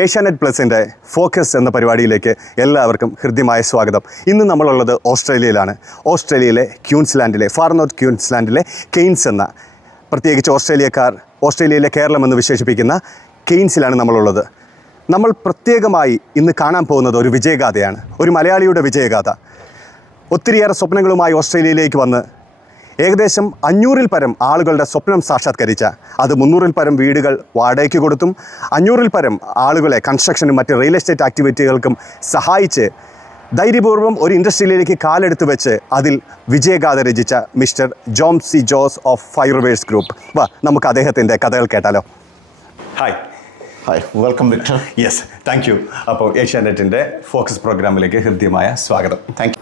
Asianet പ്ലസിൻ്റെ focus എന്ന പരിപാടിയിലേക്ക് എല്ലാവർക്കും ഹൃദ്യമായ സ്വാഗതം. ഇന്ന് നമ്മളുള്ളത് ഓസ്ട്രേലിയയിലാണ്. ഓസ്ട്രേലിയയിലെ ക്യൂൻസ്ലാൻഡിലെ ഫാർ നോർത്ത് ക്യൂൻസ്ലാൻഡിലെ കെയ്ൻസ് എന്ന, പ്രത്യേകിച്ച് ഓസ്ട്രേലിയയിലെ കേരളം എന്ന് വിശേഷിപ്പിക്കുന്ന കെയ്ൻസിലാണ് നമ്മളുള്ളത്. നമ്മൾ പ്രത്യേകമായി ഇന്ന് കാണാൻ പോകുന്നത് ഒരു വിജയഗാഥയാണ്, ഒരു മലയാളിയുടെ വിജയഗാഥ. ഒത്തിരിയേറെ സ്വപ്നങ്ങളുമായി ഓസ്ട്രേലിയയിലേക്ക് വന്ന് ഏകദേശം 500-ൽ പരം ആളുകളുടെ സ്വപ്നം സാക്ഷാത്കരിച്ച, അത് 300-ൽ പരം വീടുകൾ വാടകയ്ക്ക് കൊടുത്തും 500-ൽ പരം ആളുകളെ കൺസ്ട്രക്ഷനും മറ്റ് റിയൽ എസ്റ്റേറ്റ് ആക്ടിവിറ്റികൾക്കും സഹായിച്ച് ധൈര്യപൂർവ്വം ഒരു ഇൻഡസ്ട്രിയിലേക്ക് കാലെടുത്ത് വെച്ച് അതിൽ വിജയഗാഥ രചിച്ച mister Jom C Jose of five reverse group. വാ, നമുക്ക് അദ്ദേഹത്തിൻ്റെ കഥകൾ കേട്ടാലോ. Hi welcome Victor. Yes, thank you. അപ്പോൾ ഏഷ്യാനെറ്റിൻ്റെ ഫോക്കസ് പ്രോഗ്രാമിലേക്ക് ഹൃദ്യമായ സ്വാഗതം. Thank you.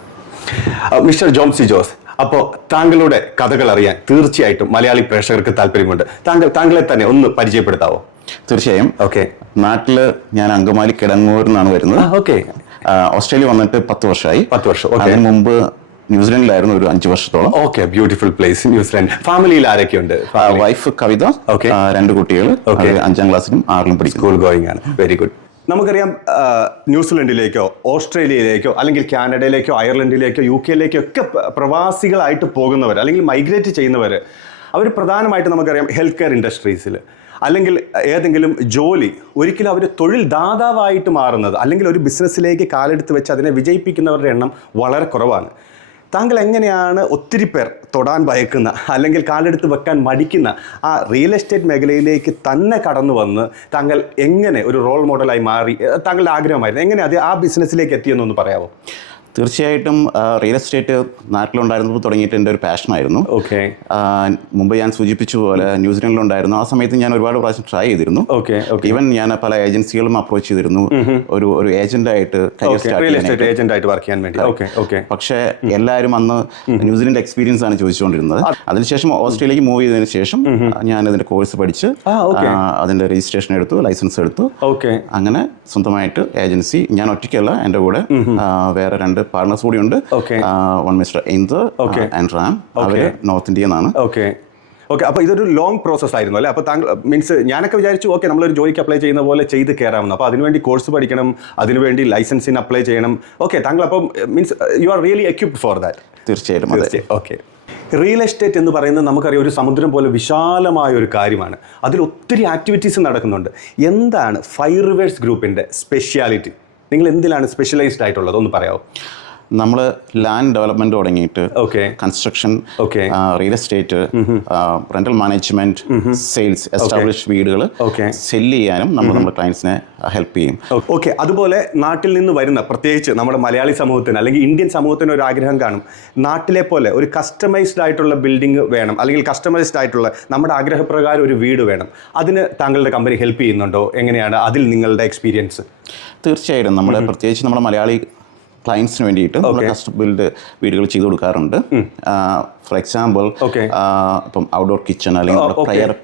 Mister Jom C Jose, അപ്പോൾ താങ്കളുടെ കഥകൾ അറിയാൻ തീർച്ചയായിട്ടും മലയാളി പ്രേക്ഷകർക്ക് താല്പര്യമുണ്ട്. താങ്കളെ തന്നെ ഒന്ന് പരിചയപ്പെടുത്താവോ? തീർച്ചയായും. ഓക്കെ. നാട്ടില് ഞാൻ അങ്കമാലി കിടങ്ങൂരിൽ നിന്നാണ് വരുന്നത്. ഓക്കെ. ഓസ്ട്രേലിയ വന്നിട്ട് 10 വർഷമായി. 10 വർഷം. അതിന് മുമ്പ് ന്യൂസിലൻഡിലായിരുന്നു ഒരു 5 വർഷത്തോളം. Okay, beautiful place New Zealand. ഫാമിലിയിൽ ആരൊക്കെയുണ്ട്? വൈഫ് കവിത, 2 കുട്ടികൾ, 5ാം ക്ലാസ്സിലും 6ലും പഠിക്കും. സ്കൂൾ ഗോയിങ് ആണ്. Very good. നമുക്കറിയാം, ന്യൂസിലൻഡിലേക്കോ ഓസ്ട്രേലിയയിലേക്കോ അല്ലെങ്കിൽ കാനഡയിലേക്കോ അയർലൻഡിലേക്കോ UK-യിലേക്കോ ഒക്കെ പ്രവാസികളായിട്ട് പോകുന്നവർ അല്ലെങ്കിൽ മൈഗ്രേറ്റ് ചെയ്യുന്നവർ, അവർ പ്രധാനമായിട്ട് നമുക്കറിയാം ഹെൽത്ത് കെയർ ഇൻഡസ്ട്രീസിൽ അല്ലെങ്കിൽ ഏതെങ്കിലും ജോലി, ഒരിക്കലും അവർ തൊഴിൽ ദാതാവായിട്ട് മാറുന്നത് അല്ലെങ്കിൽ ഒരു ബിസിനസ്സിലേക്ക് കാലെടുത്ത് വെച്ച് അതിനെ വിജയിപ്പിക്കുന്നവരുടെ എണ്ണം വളരെ കുറവാണ്. താങ്കൾ എങ്ങനെയാണ് ഒത്തിരി പേർ തൊടാൻ ഭയക്കുന്ന അല്ലെങ്കിൽ കാലെടുത്ത് വെക്കാൻ മടിക്കുന്ന ആ റിയൽ എസ്റ്റേറ്റ് മേഖലയിലേക്ക് തന്നെ കടന്നു വന്ന് താങ്കൾ എങ്ങനെ ഒരു റോൾ മോഡലായി മാറി? താങ്കളുടെ ആഗ്രഹമായിരുന്നു, എങ്ങനെ അത് ആ ബിസിനസ്സിലേക്ക് എത്തിയെന്നൊന്ന് പറയാമോ? തീർച്ചയായിട്ടും റിയൽ എസ്റ്റേറ്റ് നാട്ടിലുണ്ടായിരുന്നപ്പോൾ തുടങ്ങിയിട്ട് എൻ്റെ ഒരു പാഷനായിരുന്നു. ഓക്കെ. മുമ്പ് ഞാൻ സൂചിപ്പിച്ച പോലെ ന്യൂസിലൻഡിലുണ്ടായിരുന്നു. ആ സമയത്ത് ഞാൻ ഒരുപാട് പ്രാവശ്യം ട്രൈ ചെയ്തിരുന്നു. ഈവൻ ഞാൻ പല ഏജൻസികളും അപ്രോച്ച് ചെയ്തിരുന്നു, ഒരു ഏജന്റായിട്ട് വർക്ക് ചെയ്യാൻ വേണ്ടി. പക്ഷേ എല്ലാവരും അന്ന് ന്യൂസിലൻഡ് എക്സ്പീരിയൻസ് ആണ് ചോദിച്ചുകൊണ്ടിരുന്നത്. അതിനുശേഷം ഓസ്ട്രേലിയക്ക് മൂവ് ചെയ്തതിനു ശേഷം ഞാൻ ഇതിന്റെ കോഴ്സ് പഠിച്ച് അതിന്റെ രജിസ്ട്രേഷൻ എടുത്തു, ലൈസൻസ് എടുത്തു. അങ്ങനെ സ്വന്തമായിട്ട് ഏജൻസി, ഞാൻ ഒറ്റയ്ക്കല്ല, എൻ്റെ കൂടെ വേറെ 2 പാർട്ണേഴ്സ് കൂടി ഉണ്ട്. വൺ മിസ്റ്റർ ഇന്ദ് ആൻഡ് റാം, അവര് നോർത്ത് ഇന്ത്യയിൽ നിന്നാണ്. ഓക്കെ. അപ്പോൾ ഇതൊരു ലോങ് പ്രോസസ് ആയിരുന്നു അല്ലേ? അപ്പോൾ താങ്കൾ മീൻസ് ഞാനൊക്കെ വിചാരിച്ചു നമ്മളൊരു ജോലിക്ക് അപ്ലൈ ചെയ്യുന്ന പോലെ ചെയ്ത് കയറാമെന്ന്. അപ്പോൾ അതിനുവേണ്ടി കോഴ്സ് പഠിക്കണം, അതിനുവേണ്ടി ലൈസൻസിന് അപ്ലൈ ചെയ്യണം. ഓക്കെ, താങ്കൾ അപ്പം means you are really equipped for that? തീർച്ചയായിട്ടും. ഓക്കെ. റിയൽ എസ്റ്റേറ്റ് എന്ന് പറയുന്നത് നമുക്കറിയാം ഒരു സമുദ്രം പോലെ വിശാലമായ ഒരു കാര്യമാണ്. അതിൽ ഒത്തിരി ആക്ടിവിറ്റീസ് നടക്കുന്നുണ്ട്. എന്താണ് ഫൈവ് റിവേഴ്സ് ഗ്രൂപ്പിൻ്റെ സ്പെഷ്യാലിറ്റി? നിങ്ങൾ എന്തിലാണ് സ്പെഷ്യലൈസ്ഡ് ആയിട്ടുള്ളത്, ഒന്ന് പറയാമോ? നമ്മൾ ലാൻഡ് ഡെവലപ്മെന്റ് തുടങ്ങിയിട്ട് construction, real estate, rental management, sales, establish വീടുകൾ സെല്ല് ചെയ്യാനും നമ്മൾ നമ്മുടെ ക്ലയൻസിനെ ഹെൽപ്പ് ചെയ്യും. ഓക്കെ. അതുപോലെ നാട്ടിൽ നിന്ന് വരുന്ന, പ്രത്യേകിച്ച് നമ്മുടെ മലയാളി സമൂഹത്തിന് അല്ലെങ്കിൽ ഇന്ത്യൻ സമൂഹത്തിന് ഒരു ആഗ്രഹം കാണും, നാട്ടിലെ പോലെ ഒരു കസ്റ്റമൈസ്ഡ് ആയിട്ടുള്ള ബിൽഡിംഗ് വേണം അല്ലെങ്കിൽ കസ്റ്റമൈസ്ഡ് ആയിട്ടുള്ള നമ്മുടെ ആഗ്രഹപ്രകാരം ഒരു വീട് വേണം. അതിന് താങ്കളുടെ കമ്പനി ഹെൽപ്പ് ചെയ്യുന്നുണ്ടോ? എങ്ങനെയാണ് അതിൽ നിങ്ങളുടെ എക്സ്പീരിയൻസ്? തീർച്ചയായിട്ടും. പ്രത്യേകിച്ച് നമ്മുടെ മലയാളി ക്ലയൻസിന് വേണ്ടിയിട്ട് കസ്റ്റം ബിൽഡ് വീടുകൾ ചെയ്തു കൊടുക്കാറുണ്ട്. ഫോർ എക്സാമ്പിൾ, ഇപ്പം ഔട്ട്ഡോർ കിച്ചൺ അല്ലെങ്കിൽ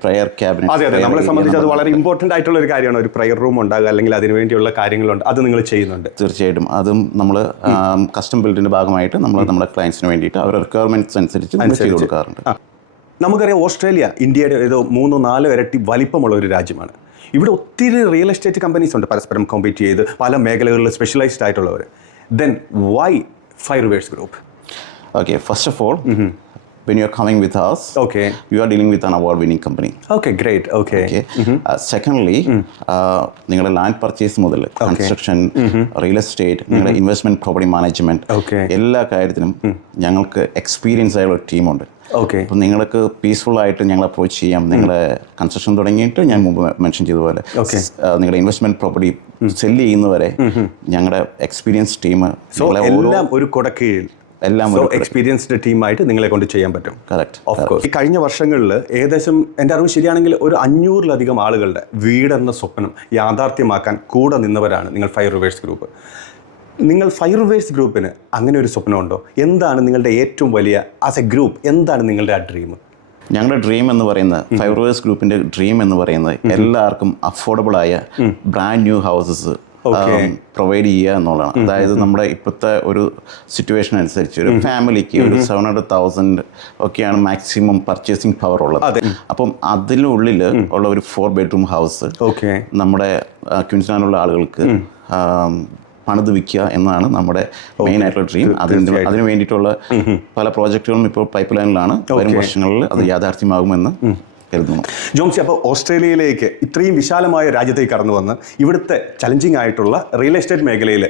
പ്രയർ ക്യാബിനറ്റ്. അതെ, നമ്മളെ സംബന്ധിച്ച് അത് വളരെ ഇമ്പോർട്ടൻ്റ് ആയിട്ടുള്ള ഒരു കാര്യമാണ്. ഒരു പ്രയർ റൂം ഉണ്ടാകുക അല്ലെങ്കിൽ അതിന് വേണ്ടിയുള്ള കാര്യങ്ങളുണ്ട്, അത് നിങ്ങൾ ചെയ്യുന്നുണ്ട്? തീർച്ചയായിട്ടും. അതും നമ്മൾ കസ്റ്റം ബിൽഡിൻ്റെ ഭാഗമായിട്ട് നമ്മുടെ ക്ലയൻസിന് വേണ്ടിയിട്ട് അവരുടെ റിക്വയർമെൻറ്റ്സ് അനുസരിച്ച് ചെയ്തു കൊടുക്കാറുണ്ട്. നമുക്കറിയാം, ഓസ്ട്രേലിയ ഇന്ത്യയുടെ ഏതോ 3-4 ഇരട്ടി വലിപ്പമുള്ള ഒരു രാജ്യമാണ്. ഇവിടെ ഒത്തിരി റിയൽ എസ്റ്റേറ്റ് കമ്പനീസ് ഉണ്ട്, പരസ്പരം കോമ്പീറ്റ് ചെയ്ത് പല മേഖലകളിൽ specialised ആയിട്ടുള്ളവർ. Then why Five Rivers Group? Okay, first of all, when you are coming with us, you are dealing with an award-winning company. Okay, great. Okay. Secondly, നിങ്ങളുടെ land purchase മുതൽ construction, real estate, നിങ്ങളുടെ investment, property management, എല്ലാ കാര്യത്തിനും ഞങ്ങൾക്ക് experience ആയുള്ള ഒരു ടീമുണ്ട്. അപ്പോൾ നിങ്ങൾക്ക് പീസ്ഫുൾ ആയിട്ട് ഞങ്ങൾ അപ്രോച്ച് ചെയ്യാം. നിങ്ങളുടെ കൺസ്ട്രക്ഷൻ തുടങ്ങിയിട്ട് ഞാൻ മുമ്പ് മെൻഷൻ ചെയ്ത പോലെ നിങ്ങളുടെ ഇൻവെസ്റ്റ്മെന്റ് പ്രോപ്പർട്ടി സെല്ല് ചെയ്യുന്നവരെ ഞങ്ങളുടെ എക്സ്പീരിയൻസ് ടീം, എല്ലാം ഒരു കുടക്കീഴിൽ, എല്ലാം ഒരു എക്സ്പീരിയൻസ്ഡ് ടീമായിട്ട് നിങ്ങളെ കൊണ്ട് ചെയ്യാൻ പറ്റും. കറക്റ്റ്. Of course. ഈ കഴിഞ്ഞ വർഷങ്ങളിൽ ഏകദേശം എൻ്റെ അറിവ് ശരിയാണെങ്കിൽ ഒരു 500-ലധികം ആളുകളുടെ വീടെന്ന സ്വപ്നം യാഥാർത്ഥ്യമാക്കാൻ കൂടെ നിന്നവരാണ് നിങ്ങൾ ഫൈവ് റിവേഴ്സ് ഗ്രൂപ്പ്. നിങ്ങൾ ഫൈവ് റിവേഴ്സ് ഗ്രൂപ്പിന് അങ്ങനെ ഒരു സ്വപ്നമുണ്ടോ? എന്താണ് നിങ്ങളുടെ ഏറ്റവും വലിയ ആസ് എ ഗ്രൂപ്പ്, എന്താണ് നിങ്ങളുടെ ആ ഡ്രീം? ഞങ്ങളുടെ ഡ്രീം എന്ന് പറയുന്നത്, ഫൈവ് റിവേഴ്സ് ഗ്രൂപ്പിൻ്റെ ഡ്രീം എന്ന് പറയുന്നത്, എല്ലാവർക്കും അഫോർഡബിൾ ആയ ബ്രാൻഡ് ന്യൂ ഹൗസസ് പ്രൊവൈഡ് ചെയ്യുക എന്നുള്ളതാണ്. അതായത് നമ്മുടെ ഇപ്പോഴത്തെ ഒരു സിറ്റുവേഷൻ അനുസരിച്ച് ഒരു ഫാമിലിക്ക് ഒരു 700,000 ഒക്കെയാണ് മാക്സിമം പർച്ചേസിങ് പവർ ഉള്ളത്. അപ്പം അതിനുള്ളിൽ ഉള്ള ഒരു 4 bedroom ഹൗസ് നമ്മുടെ ക്വീൻസ്ലാൻഡിലുള്ള ആളുകൾക്ക് പണിത് വിൽക്കുക എന്നാണ് നമ്മുടെ മെയിൻ ആയിട്ടുള്ള ഡ്രീം. അതിന് വേണ്ടിയിട്ടുള്ള പല പ്രോജക്റ്റുകളും ഇപ്പോൾ പൈപ്പ് ലൈനിലാണ്. വരും വർഷങ്ങളിൽ അത് യാഥാർത്ഥ്യമാകുമെന്ന് കരുതുന്നു. ജോംസി, അപ്പോൾ ഓസ്ട്രേലിയയിലേക്ക് ഇത്രയും വിശാലമായ രാജ്യത്തേക്ക് കടന്നു വന്ന് ഇവിടുത്തെ ചലഞ്ചിങ് ആയിട്ടുള്ള റിയൽ എസ്റ്റേറ്റ് മേഖലയിൽ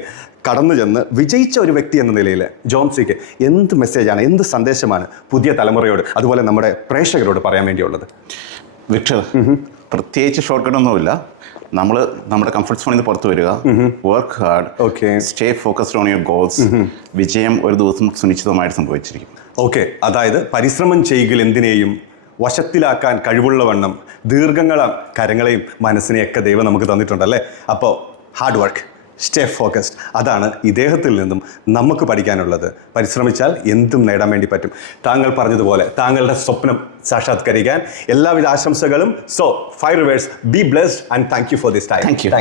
കടന്നു ചെന്ന് വിജയിച്ച ഒരു വ്യക്തി എന്ന നിലയിൽ ജോംസിക്ക് എന്ത് മെസ്സേജാണ്, എന്ത് സന്ദേശമാണ് പുതിയ തലമുറയോട് അതുപോലെ നമ്മുടെ പ്രേക്ഷകരോട് പറയാൻ വേണ്ടിയുള്ളത്? വിക്ടർ, പ്രത്യേകിച്ച് ഷോർട്ട് കട്ടൊന്നുമില്ല. നമ്മൾ നമ്മുടെ കംഫർട്ട് സോണിൽ നിന്ന് പുറത്തു വരിക, work hard, stay focused on your goals. വിജയം ഒരു ദിവസം സുനിശ്ചിതമായിട്ട് സംഭവിച്ചിരിക്കും. അതായത് പരിശ്രമം ചെയ്യുക എന്തിനേയും വശത്തിലാക്കാൻ കഴിവുള്ളവണ്ണം ദീർഘങ്ങളാം കരങ്ങളെയും മനസ്സിനെയൊക്കെ ദൈവം നമുക്ക് തന്നിട്ടുണ്ടല്ലേ. അപ്പോൾ ഹാർഡ് വർക്ക്, സ്റ്റേ ഫോക്കസ്ഡ്, അതാണ് ഇദ്ദേഹത്തിൽ നിന്നും നമുക്ക് പഠിക്കാനുള്ളത്. പരിശ്രമിച്ചാൽ എന്തും നേടാൻ വേണ്ടി പറ്റും. താങ്കൾ പറഞ്ഞതുപോലെ താങ്കളുടെ സ്വപ്നം സാക്ഷാത്കരിക്കാൻ എല്ലാവിധ ആശംസകളും. So 5 Rivers, be blessed and thank you for this time. Thank you.